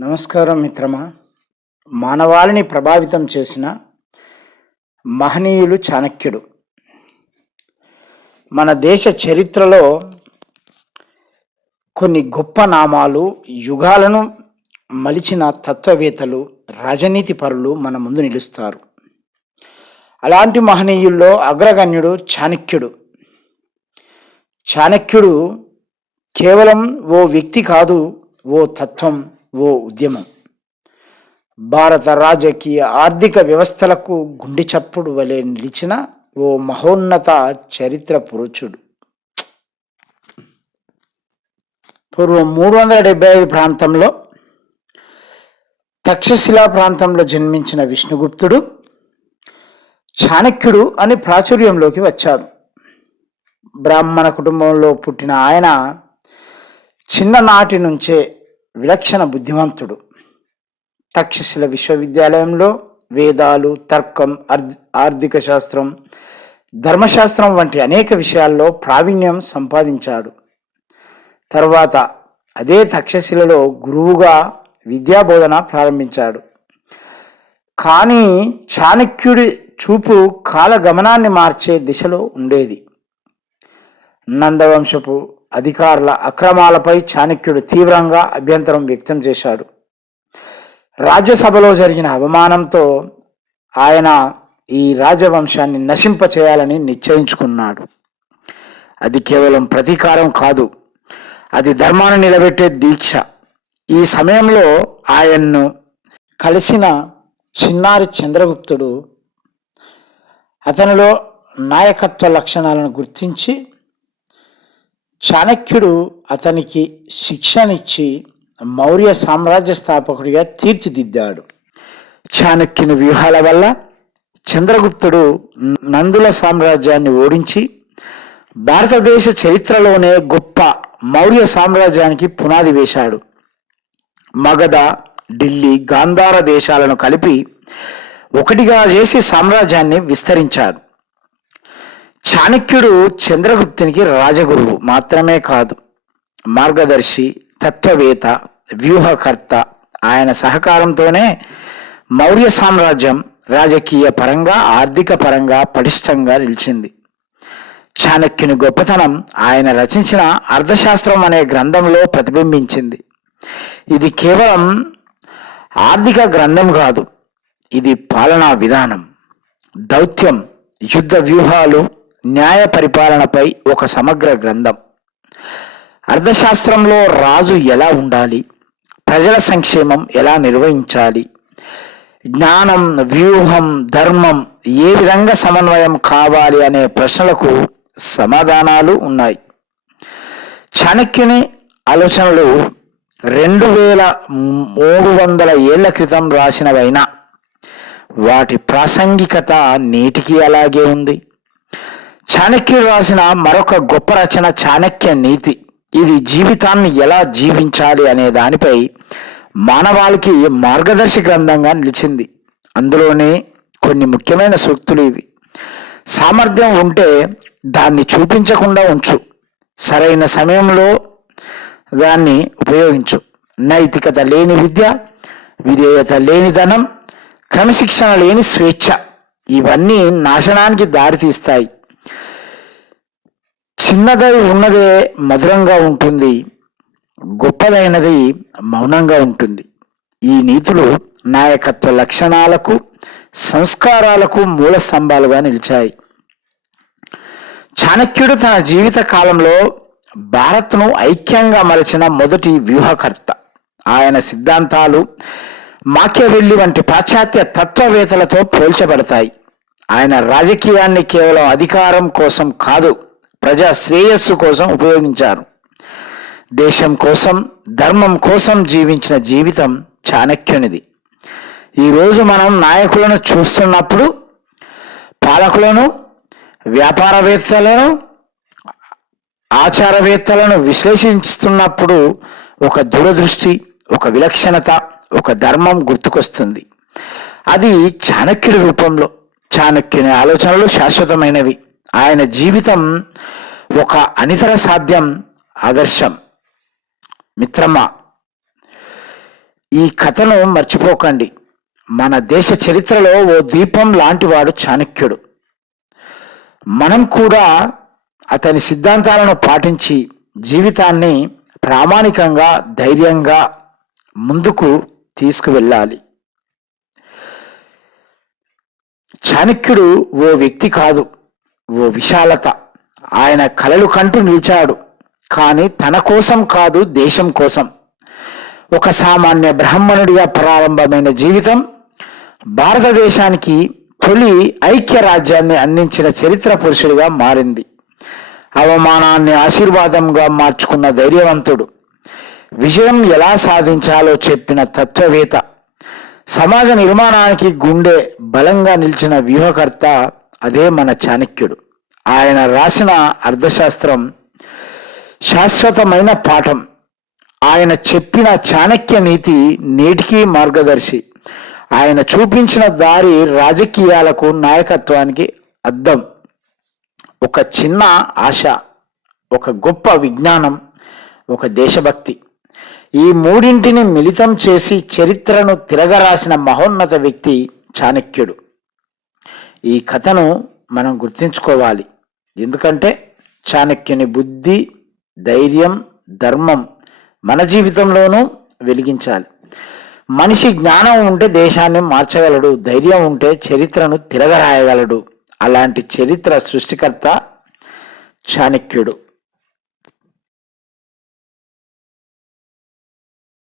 నమస్కారం మిత్రమా. మానవాళిని ప్రభావితం చేసిన మహనీయులు చాణక్యుడు. మన దేశ చరిత్రలో కొన్ని గొప్ప నామాలు యుగాలను మలిచిన తత్వవేత్తలు రాజనీతి పరులు మన ముందు నిలుస్తారు. అలాంటి మహనీయుల్లో అగ్రగణ్యుడు చాణక్యుడు. చాణక్యుడు కేవలం ఓ వ్యక్తి కాదు ఓ తత్వం. ఓ ఉద్యమం. భారత రాజకీయ ఆర్థిక వ్యవస్థలకు గుండె చప్పుడు వలె నిలిచిన ఓ మహోన్నత చరిత్ర పురుషుడు. పూర్వం మూడు వందల డెబ్బై ఐదు ప్రాంతంలో తక్షశిలా ప్రాంతంలో జన్మించిన విష్ణుగుప్తుడు చాణక్యుడు అని ప్రాచుర్యంలోకి వచ్చాడు బ్రాహ్మణ కుటుంబంలో పుట్టిన ఆయన చిన్ననాటి నుంచే విలక్షణ బుద్ధిమంతుడు. తక్షశిల విశ్వవిద్యాలయంలో వేదాలు తర్కం ఆర్థిక శాస్త్రం ధర్మశాస్త్రం వంటి అనేక విషయాల్లో ప్రావీణ్యం సంపాదించాడు. తర్వాత అదే తక్షశిలలో గురువుగా విద్యాబోధన ప్రారంభించాడు. కానీ చాణక్యుడి చూపు కాలగమనాన్ని మార్చే దిశలో ఉండేది. నందవంశపు అధికారుల అక్రమాలపై చాణక్యుడు తీవ్రంగా అభ్యంతరం వ్యక్తం చేశాడు. రాజ్యసభలో జరిగిన అవమానంతో ఆయన ఈ రాజవంశాన్ని నశింపచేయాలని నిశ్చయించుకున్నాడు. అది కేవలం ప్రతీకారం కాదు అది ధర్మాన్ని నిలబెట్టే దీక్ష. ఈ సమయంలో ఆయన్ను కలిసిన చిన్నారి చంద్రగుప్తుడు అతనిలో నాయకత్వ లక్షణాలను గుర్తించి చాణక్యుడు అతనికి శిక్షణిచ్చి మౌర్య సామ్రాజ్య స్థాపకుడిగా తీర్చిదిద్దాడు. చాణక్యుని వ్యూహాల వల్ల చంద్రగుప్తుడు నందుల సామ్రాజ్యాన్ని ఓడించి భారతదేశ చరిత్రలోనే గొప్ప మౌర్య సామ్రాజ్యానికి పునాది వేశాడు. మగధ ఢిల్లీ గాంధార దేశాలను కలిపి ఒకటిగా చేసి సామ్రాజ్యాన్ని విస్తరించాడు. చాణక్యుడు చంద్రగుప్తునికి రాజగురువు మాత్రమే కాదు. మార్గదర్శి తత్వవేత్త వ్యూహకర్త. ఆయన సహకారంతోనే మౌర్య సామ్రాజ్యం రాజకీయ పరంగా ఆర్థిక పరంగా పటిష్టంగా నిలిచింది. చాణక్యుని గొప్పతనం ఆయన రచించిన అర్థశాస్త్రం అనే గ్రంథంలో ప్రతిబింబించింది. ఇది కేవలం ఆర్థిక గ్రంథం కాదు ఇది పాలనా విధానం. దౌత్యం యుద్ధ వ్యూహాలు న్యాయ పరిపాలనపై ఒక సమగ్ర గ్రంథం. అర్థశాస్త్రంలో రాజు ఎలా ఉండాలి? ప్రజల సంక్షేమం ఎలా నిర్వహించాలి? జ్ఞానం వ్యూహం ధర్మం ఏ విధంగా సమన్వయం కావాలి అనే ప్రశ్నలకు సమాధానాలు ఉన్నాయి. చాణక్యుని ఆలోచనలు రెండు వేల మూడు వందల ఏళ్ళ క్రితం రాసినవైనా వాటి ప్రాసంగికత నేటికి అలాగే ఉంది. చాణక్యుడు రాసిన మరొక గొప్ప రచన చాణక్య నీతి. ఇది జీవితాన్ని ఎలా జీవించాలి అనే దానిపై మానవాళికి మార్గదర్శి గ్రంథంగా నిలిచింది. అందులోనే కొన్ని ముఖ్యమైన సూక్తులు ఇవి. సామర్థ్యం ఉంటే దాన్ని చూపించకుండా ఉంచు. సరైన సమయంలో దాన్ని ఉపయోగించు. నైతికత లేని విద్య విధేయత లేని ధనం క్రమశిక్షణ లేని స్వేచ్ఛ ఇవన్నీ నాశనానికి దారితీస్తాయి. చిన్నదై ఉన్నదే మధురంగా ఉంటుంది గొప్పదైనది మౌనంగా ఉంటుంది. ఈ నీతులు నాయకత్వ లక్షణాలకు సంస్కారాలకు మూల స్తంభాలుగా నిలిచాయి. చాణక్యుడు తన జీవిత కాలంలో భారత్ను ఐక్యంగా మలచిన మొదటి వ్యూహకర్త. ఆయన సిద్ధాంతాలు మాక్యవెల్లి వంటి పాశ్చాత్య తత్వవేత్తలతో పోల్చబడతాయి. ఆయన రాజకీయాన్ని కేవలం అధికారం కోసం కాదు ప్రజా శ్రేయస్సు కోసం ఉపయోగించారు. దేశం కోసం ధర్మం కోసం జీవించిన జీవితం చాణక్యునిది. ఈరోజు మనం నాయకులను చూస్తున్నప్పుడు పాలకులను వ్యాపారవేత్తలను ఆచారవేత్తలను విశ్లేషిస్తున్నప్పుడు ఒక దూరదృష్టి ఒక విలక్షణత ఒక ధర్మం గుర్తుకొస్తుంది. అది చాణక్యుడి రూపంలో చాణక్యుని ఆలోచనలు శాశ్వతమైనవి. ఆయన జీవితం ఒక అనితర సాధ్యం ఆదర్శం. మిత్రమా ఈ కథను మర్చిపోకండి. మన దేశ చరిత్రలో ఓ దీపం లాంటివాడు చాణక్యుడు. మనం కూడా అతని సిద్ధాంతాలను పాటించి జీవితాన్ని ప్రామాణికంగా ధైర్యంగా ముందుకు తీసుకువెళ్ళాలి. చాణక్యుడు ఓ వ్యక్తి కాదు. ఓ విశాలత. ఆయన కలలు కంటూ నిలిచాడు. కానీ తన కోసం కాదు దేశం కోసం. ఒక సామాన్య బ్రాహ్మణుడిగా ప్రారంభమైన జీవితం భారతదేశానికి తొలి ఐక్య రాజ్యాన్ని అందించిన చరిత్ర పురుషుడిగా మారింది. అవమానాన్ని ఆశీర్వాదంగా మార్చుకున్న ధైర్యవంతుడు. విజయం ఎలా సాధించాలో చెప్పిన తత్వవేత్త. సమాజ నిర్మాణానికి గుండె బలంగా నిలిచిన వ్యూహకర్త అదే మన చాణక్యుడు. ఆయన రాసిన అర్థశాస్త్రం శాశ్వతమైన పాఠం. ఆయన చెప్పిన చాణక్య నీతి నేటికీ మార్గదర్శి. ఆయన చూపించిన దారి రాజకీయాలకు నాయకత్వానికి అద్దం. ఒక చిన్న ఆశ ఒక గొప్ప విజ్ఞానం ఒక దేశభక్తి. ఈ మూడింటిని మిళితం చేసి చరిత్రను తిరగరాసిన మహోన్నత వ్యక్తి చాణక్యుడు. ఈ కథను మనం గుర్తుంచుకోవాలి. ఎందుకంటే చాణక్యుని బుద్ధి ధైర్యం ధర్మం మన జీవితంలోనూ వెలిగించాలి. మనిషి జ్ఞానం ఉంటే దేశాన్ని మార్చగలడు ధైర్యం ఉంటే చరిత్రను తిరగరాయగలడు. అలాంటి చరిత్ర సృష్టికర్త చాణక్యుడు.